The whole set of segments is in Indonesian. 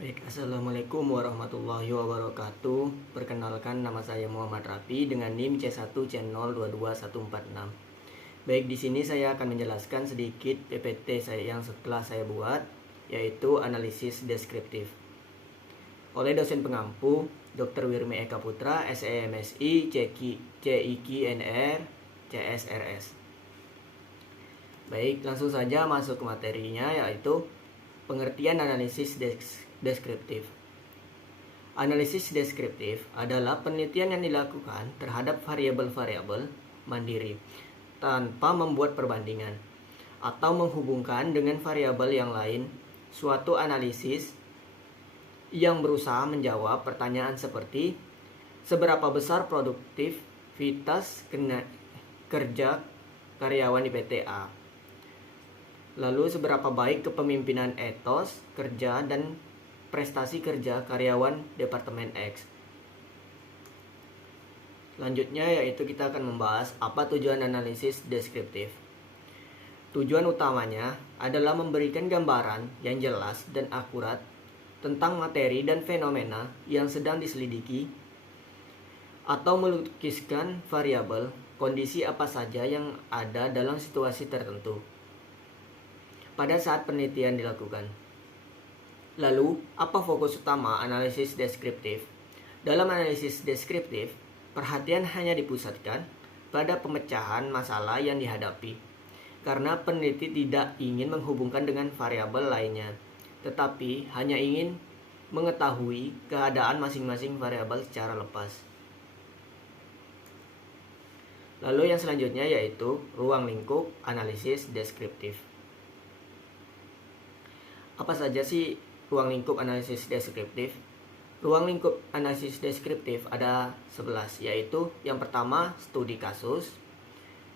Baik, Assalamualaikum warahmatullahi wabarakatuh. Perkenalkan, nama saya Muhammad Rafi dengan NIM C1C022146. Baik, di sini saya akan menjelaskan sedikit PPT saya yang setelah saya buat, yaitu analisis deskriptif. Oleh dosen pengampu, Dr. Wirmi Eka Putra, SEMSI, CIKNR, CSRS. Baik, langsung saja masuk ke materinya, yaitu pengertian analisis deskriptif. Analisis deskriptif adalah penelitian yang dilakukan terhadap variabel-variabel mandiri tanpa membuat perbandingan atau menghubungkan dengan variabel yang lain. Suatu analisis yang berusaha menjawab pertanyaan seperti seberapa besar produktivitas kerja karyawan di PT A, lalu seberapa baik kepemimpinan etos kerja dan prestasi kerja karyawan Departemen X. Selanjutnya yaitu kita akan membahas apa tujuan analisis deskriptif. Tujuan utamanya adalah memberikan gambaran yang jelas dan akurat tentang materi dan fenomena yang sedang diselidiki, atau melukiskan variabel kondisi apa saja yang ada dalam situasi tertentu pada saat penelitian dilakukan. Lalu, apa fokus utama analisis deskriptif? Dalam analisis deskriptif, perhatian hanya dipusatkan pada pemecahan masalah yang dihadapi, karena peneliti tidak ingin menghubungkan dengan variabel lainnya, tetapi hanya ingin mengetahui keadaan masing-masing variabel secara lepas. Lalu yang selanjutnya yaitu ruang lingkup analisis deskriptif. Apa saja sih ruang lingkup analisis deskriptif? Ruang lingkup analisis deskriptif ada 11, yaitu yang pertama studi kasus,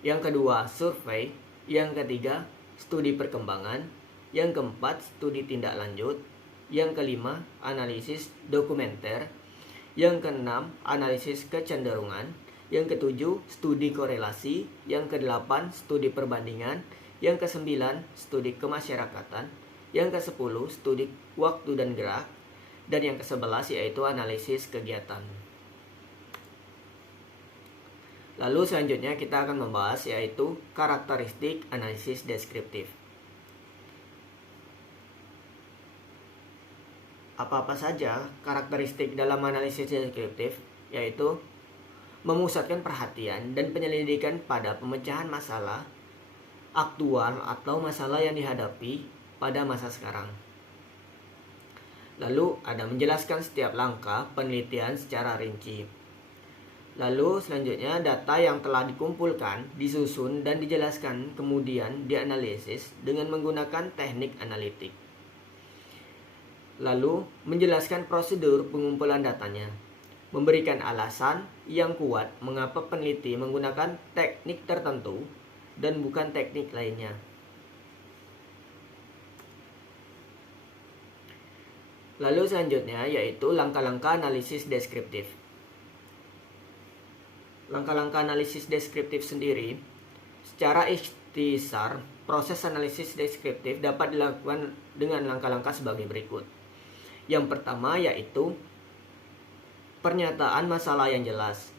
yang kedua survei, yang ketiga studi perkembangan, yang keempat studi tindak lanjut, yang kelima analisis dokumenter, yang keenam analisis kecenderungan, yang ketujuh studi korelasi, yang kedelapan studi perbandingan, yang kesembilan studi kemasyarakatan, yang ke-10 studi waktu dan gerak, dan yang ke-11 yaitu analisis kegiatan. Lalu selanjutnya kita akan membahas yaitu karakteristik analisis deskriptif. Apa-apa saja karakteristik dalam analisis deskriptif? Yaitu memusatkan perhatian dan penyelidikan pada pemecahan masalah aktual atau masalah yang dihadapi pada masa sekarang. Lalu ada menjelaskan setiap langkah penelitian secara rinci. Lalu selanjutnya data yang telah dikumpulkan, disusun dan dijelaskan kemudian dianalisis dengan menggunakan teknik analitik. Lalu menjelaskan prosedur pengumpulan datanya, memberikan alasan yang kuat mengapa peneliti menggunakan teknik tertentu dan bukan teknik lainnya. Lalu selanjutnya yaitu langkah-langkah analisis deskriptif. Langkah-langkah analisis deskriptif sendiri, secara ikhtisar, proses analisis deskriptif dapat dilakukan dengan langkah-langkah sebagai berikut. Yang pertama yaitu pernyataan masalah yang jelas,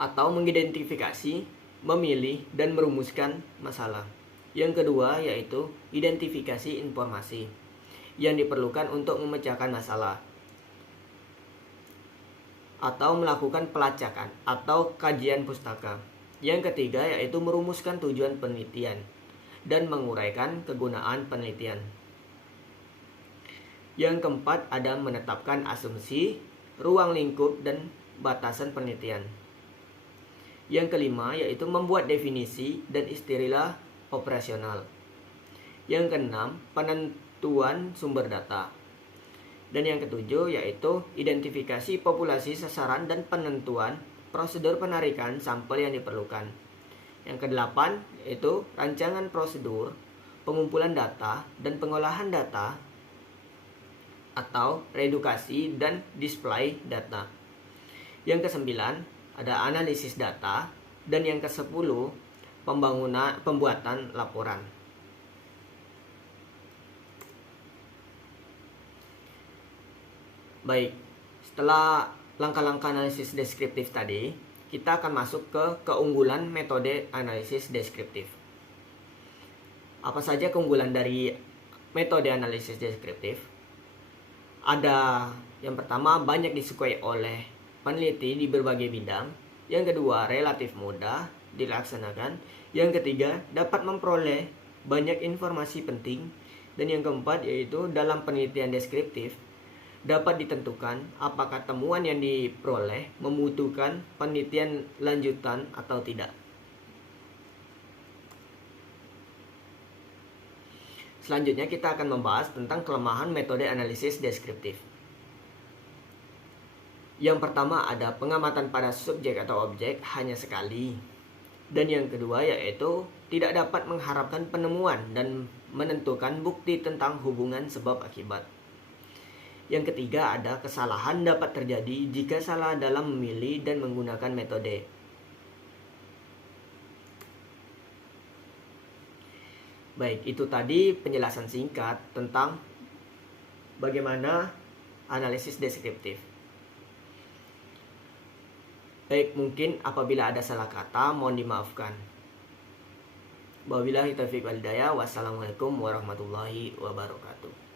atau mengidentifikasi, memilih, dan merumuskan masalah. Yang kedua yaitu identifikasi informasi yang diperlukan untuk memecahkan masalah, atau melakukan pelacakan atau kajian pustaka. Yang ketiga yaitu merumuskan tujuan penelitian dan menguraikan kegunaan penelitian. Yang keempat ada menetapkan asumsi, ruang lingkup, dan batasan penelitian. Yang kelima yaitu membuat definisi dan istilah operasional. Yang keenam penentuan sumber data. Dan yang ketujuh yaitu identifikasi populasi sasaran dan penentuan prosedur penarikan sampel yang diperlukan. Yang kedelapan yaitu rancangan prosedur pengumpulan data dan pengolahan data atau reedukasi dan display data. Yang kesembilan ada analisis data, dan yang ke-10 pembuatan laporan. Baik, setelah langkah-langkah analisis deskriptif tadi, kita akan masuk ke keunggulan metode analisis deskriptif. Apa saja keunggulan dari metode analisis deskriptif? Ada yang pertama, banyak disukai oleh peneliti di berbagai bidang. Yang kedua, relatif mudah dilaksanakan. Yang ketiga, dapat memperoleh banyak informasi penting. Dan yang keempat, yaitu dalam penelitian deskriptif dapat ditentukan apakah temuan yang diperoleh membutuhkan penelitian lanjutan atau tidak. Selanjutnya kita akan membahas tentang kelemahan metode analisis deskriptif. Yang pertama ada pengamatan pada subjek atau objek hanya sekali. Dan yang kedua yaitu tidak dapat mengharapkan penemuan dan menentukan bukti tentang hubungan sebab akibat. Yang ketiga ada kesalahan dapat terjadi jika salah dalam memilih dan menggunakan metode. Baik, itu tadi penjelasan singkat tentang bagaimana analisis deskriptif. Baik, mungkin apabila ada salah kata mohon dimaafkan. Wabillahi taufiq wal hidayah. Wassalamualaikum warahmatullahi wabarakatuh.